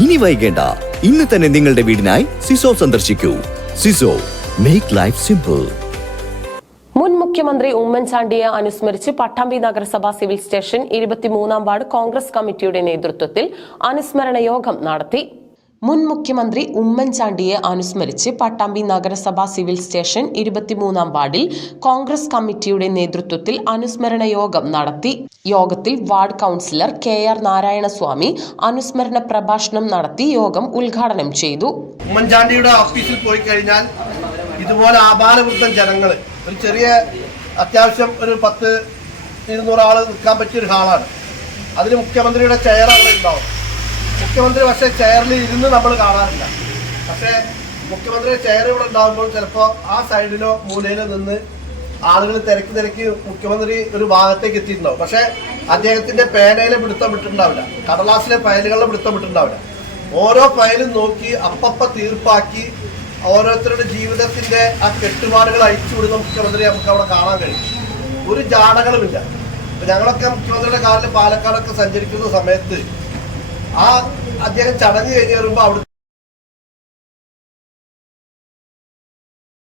ഇനി വൈകേണ്ട, ഇന്ന് തന്നെ നിങ്ങളുടെ വീടിനായി സിസോ സന്ദർശിക്കൂ. സിസോ, മേക്ക് ലൈഫ് സിമ്പിൾ. മുൻ മുഖ്യമന്ത്രി ഉമ്മൻചാണ്ടിയെ അനുസ്മരിച്ച് പട്ടാമ്പി നഗരസഭ സിവിൽ സ്റ്റേഷൻ 23-ാം വാർഡ് കോൺഗ്രസ് കമ്മിറ്റിയുടെ നേതൃത്വത്തിൽ അനുസ്മരണ യോഗം നടത്തി. മുൻ മുഖ്യമന്ത്രി ഉമ്മൻചാണ്ടിയെ അനുസ്മരിച്ച് പട്ടാമ്പി നഗരസഭ സിവിൽ സ്റ്റേഷൻ 23-ാം വാർഡിൽ കോൺഗ്രസ് കമ്മിറ്റിയുടെ നേതൃത്വത്തിൽ അനുസ്മരണ യോഗം നടത്തി. യോഗത്തിൽ വാർഡ് കൗൺസിലർ KR നാരായണസ്വാമി അനുസ്മരണ പ്രഭാഷണം നടത്തി യോഗം ഉദ്ഘാടനം ചെയ്തു. ഉമ്മൻചാണ്ടിയുടെ ഓഫീസിൽ പോയി കഴിഞ്ഞാൽ ഇതുപോലെ ആബാലവൃദ്ധം ജനങ്ങൾ, ഒരു ചെറിയ അത്യാവശ്യം ഒരു 10-200 ആൾ നിൽക്കാൻ പറ്റിയൊരു ഹാളാണ്. അതിന് മുഖ്യമന്ത്രിയുടെ ചെയർ അവിടെ ഉണ്ടാവും. മുഖ്യമന്ത്രി പക്ഷേ ചെയറിൽ ഇരുന്ന് നമ്മൾ കാണാറില്ല. പക്ഷേ മുഖ്യമന്ത്രിയുടെ ചെയർ ഇവിടെ ഉണ്ടാകുമ്പോൾ ചിലപ്പോൾ ആ സൈഡിലോ മൂലയിലോ നിന്ന് ആളുകൾ തിരക്കി മുഖ്യമന്ത്രി ഒരു ഭാഗത്തേക്ക് എത്തിയിട്ടുണ്ടാവും. പക്ഷേ അദ്ദേഹത്തിന്റെ പേനയിലെ പിടുത്തം വിട്ടിട്ടുണ്ടാവില്ല, കടലാസിലെ ഫയലുകളിലെ പിടുത്തം വിട്ടിട്ടുണ്ടാവില്ല. ഓരോ ഫയലും നോക്കി അപ്പപ്പ തീർപ്പാക്കി ഓരോരുത്തരുടെ ജീവിതത്തിന്റെ ആ കെട്ടുപാടുകൾ അയച്ചുവിടുന്ന മുഖ്യമന്ത്രി നമുക്ക് അവിടെ കാണാൻ കഴിയും. ഒരു ജാടകളുമില്ല. ഞങ്ങളൊക്കെ മുഖ്യമന്ത്രിയുടെ കാറിൽ പാലക്കാടൊക്കെ സഞ്ചരിക്കുന്ന സമയത്ത് അദ്ദേഹം ചടങ്ങ് കഴിഞ്ഞ് വരുമ്പോൾ അവിടെ